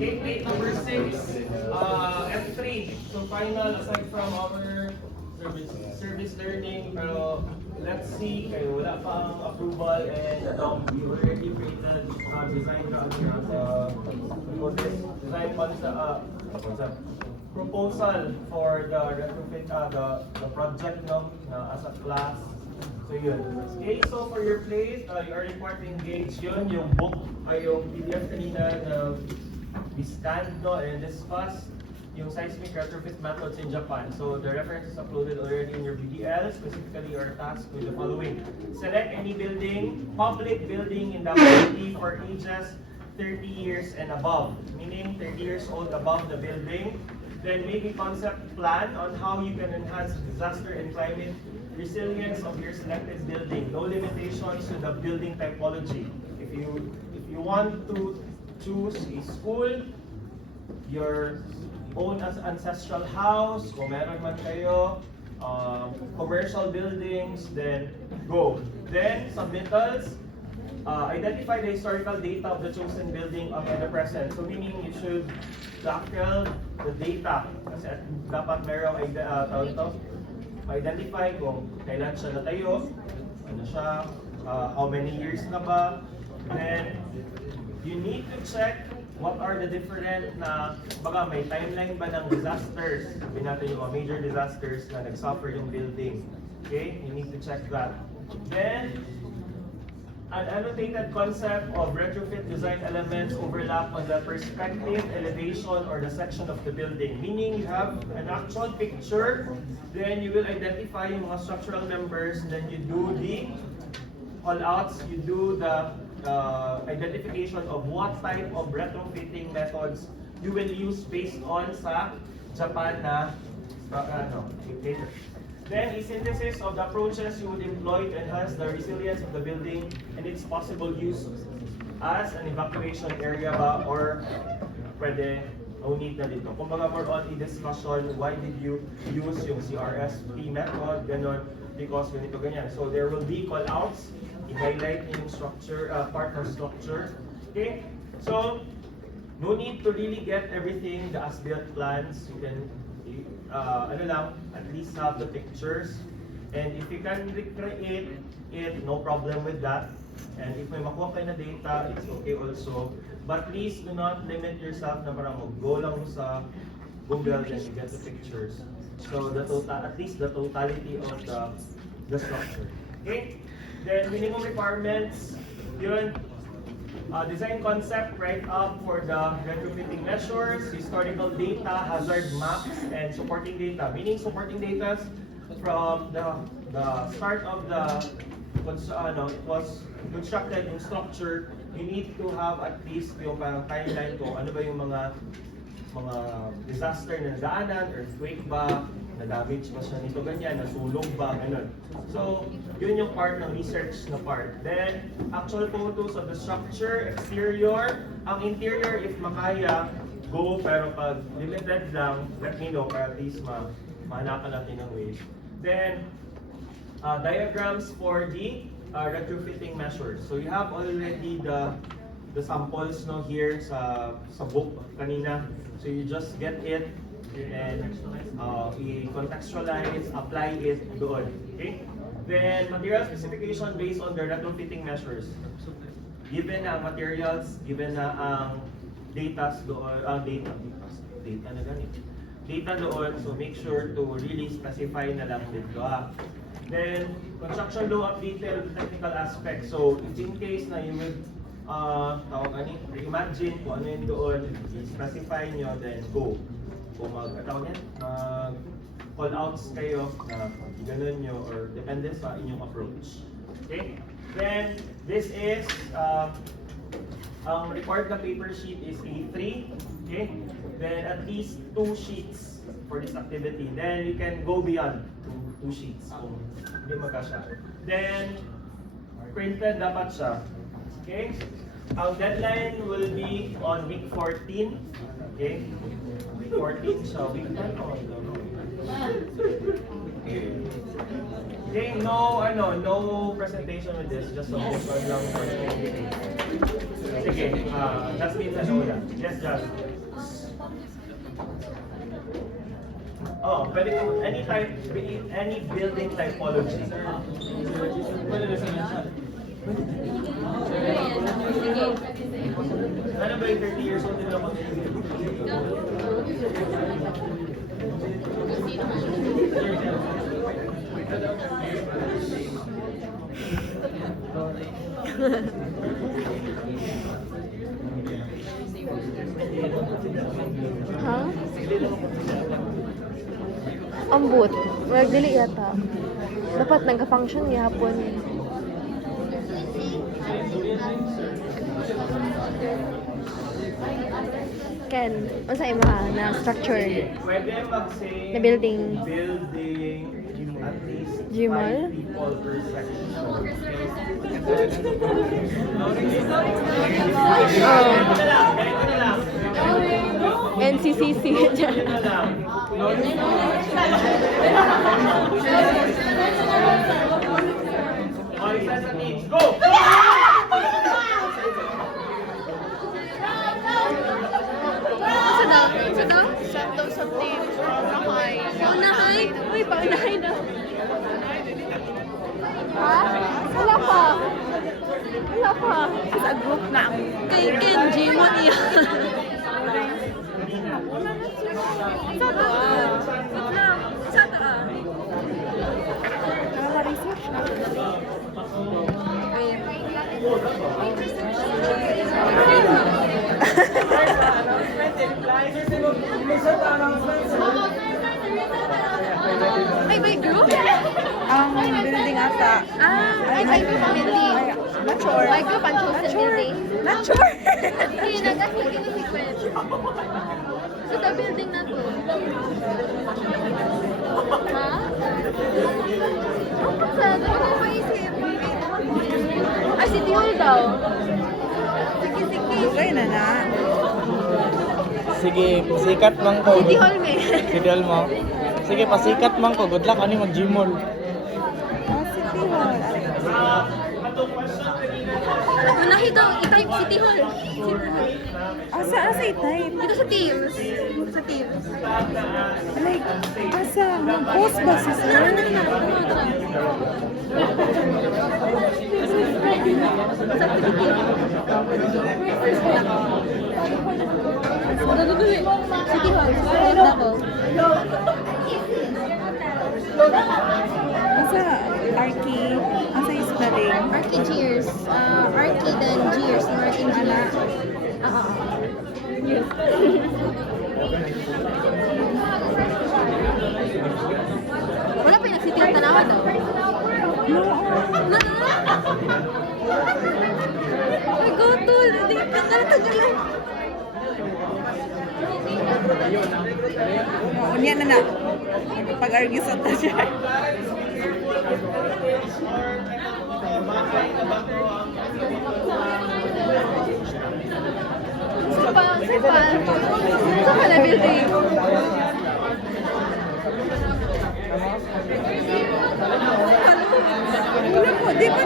Okay, plate number 6, F3. So final, aside from our service learning, pero let's see, kayo wala pang approval and we already created design design concept proposal for the retrofit, the project no, as a class. So yun. Okay, so for your plate, you are required to engage yun, yung book, yung PDF kanina na we scanned no, and discuss yung seismic retrofit methods in Japan. So the reference is uploaded already in your VDL, specifically your task with the following. Select any building, public building in the community for ages 30 years and above, meaning 30 years old above the building. Then make a concept plan on how you can enhance disaster and climate resilience of your selected building. No limitations to the building typology. If you want to choose a school, your own ancestral house, kung meron man kayo, commercial buildings, then go. Then submittals, identify the historical data of the chosen building up and the present. So meaning you should tackle the data. Kasi dapat merong identify kung kailan siya natayo, ano siya, how many years na ba. Then you need to check what are the different na, baga may timeline ba ng disasters, sabihin natin yung mga major disasters na nag-suffer yung building. Okay, you need to check that. Then, an annotated concept of retrofit design elements overlap on the perspective, elevation, or the section of the building. Meaning you have an actual picture, then you will identify yung mga structural members, then you do the call-outs, you do the identification of what type of retrofitting methods you will use based on sa Japan na later. Then, a synthesis of the approaches you would employ to enhance the resilience of the building and its possible use as an evacuation area ba or pwede no need na dito. Kung mga more on i-discussion, why did you use yung CRSP method, ganon, because ganito ganyan. So there will be call-outs, i-highlight yung structure, part ng structure. Okay? So, no need to really get everything, the as-built plans. You can ano lang, at least have the pictures. And if you can recreate it, no problem with that. And if may makuha kayo na data, it's okay also. But please do not limit yourself na parang mag-go lang sa Google and you get the pictures. So the total, at least the totality of the structure. Okay? Then minimum requirements, yun. Design concept right up for the retrofitting measures, historical data, hazard maps, and supporting data. Meaning supporting data from the start of the it was constructed in structure. You need to have at least yung parang timeline ko ano ba yung mga disaster na nadaanan, earthquake ba, na-damage ba siya nito ganyan, nasulog ba, ganun. So, yun yung part ng research na part. Then, actual photos of the structure, exterior, ang interior if makaya, go, pero pag limited lang, let me know para at least mahanapan natin ng ways. Then, diagrams for the retrofitting measures. So, you have already the samples no here sa book kanina. So you just get it and i-contextualize, apply it doon. Okay? Then material specification based on the retrofitting measures. Given na ang materials, given na ang data doon, data na ganit. Data doon, so make sure to really specify na lang dito. Then construction law of detailed technical aspects. So in case na you will imagine kung ano yun doon, specify nyo, then go. Kung call outs kayo na ganun nyo or depende sa inyong approach. Okay? Then, this is, ang required na paper sheet is A3. Okay? Then, at least 2 sheets for this activity. Then, you can go beyond 2 sheets kung hindi magkasya. Then, printed dapat siya. Okay? Ang deadline will be on week 14. Okay? Week 14, so week I don't know. Okay, no presentation with this, just a open lang for sige, just need to know that. Yes, just. Oh, pwede ko, any building typology. Ano ba yung 30 years old din naman? Ha? Ambot. Wag dili yata. Dapat nagka-function gihapon. Ken, unsa imong na structure Pwede mag-say na building? At least Gmall? 5 people per section. Ganito na lang. NCCC. Ganito na lang. Oh, isa sa teams. Go! Unsa daw? Unsa daw? Sa team. Paunahay. Uy, paunahay daw. Ha? Wala pa. Wala pa. Sa group na. Kay Ken, Gmall niya. Sa to. Sa to. Nakaka-research na. Ay, may group? Ang building ata. Ay, group ang building. Not sure. Ay, group ang chosen building. Not sure. Hindi, nag-asking in sequence. So, the building na to. Ha? Ano sa? Ano na maisip? Ay, City Hall daw. Sige, sige. Dugay na na. Sige, pasikat man ko. City Hall, may. City Hall mo. Sige, pasikat man ko. Good luck, ani mag-Gmall. City Hall. Atong question kanina. Unahin daw, i-type City Hall. Asa i-type? Dito sa Teams. Sa Teams. Like, asa? Mag-post ba si sir? City Hall. Asa? Arky? Asa yung spelling? Arky Cheers. Arky then Cheers. Martin Cheers. Yes. Wala pa yung nag-city hall tanawa daw. No. Ay, go to. Hindi ka tagal-tagalan. Unya na na. Pag-argue sa siya. Sapa na building. Wala po, di ba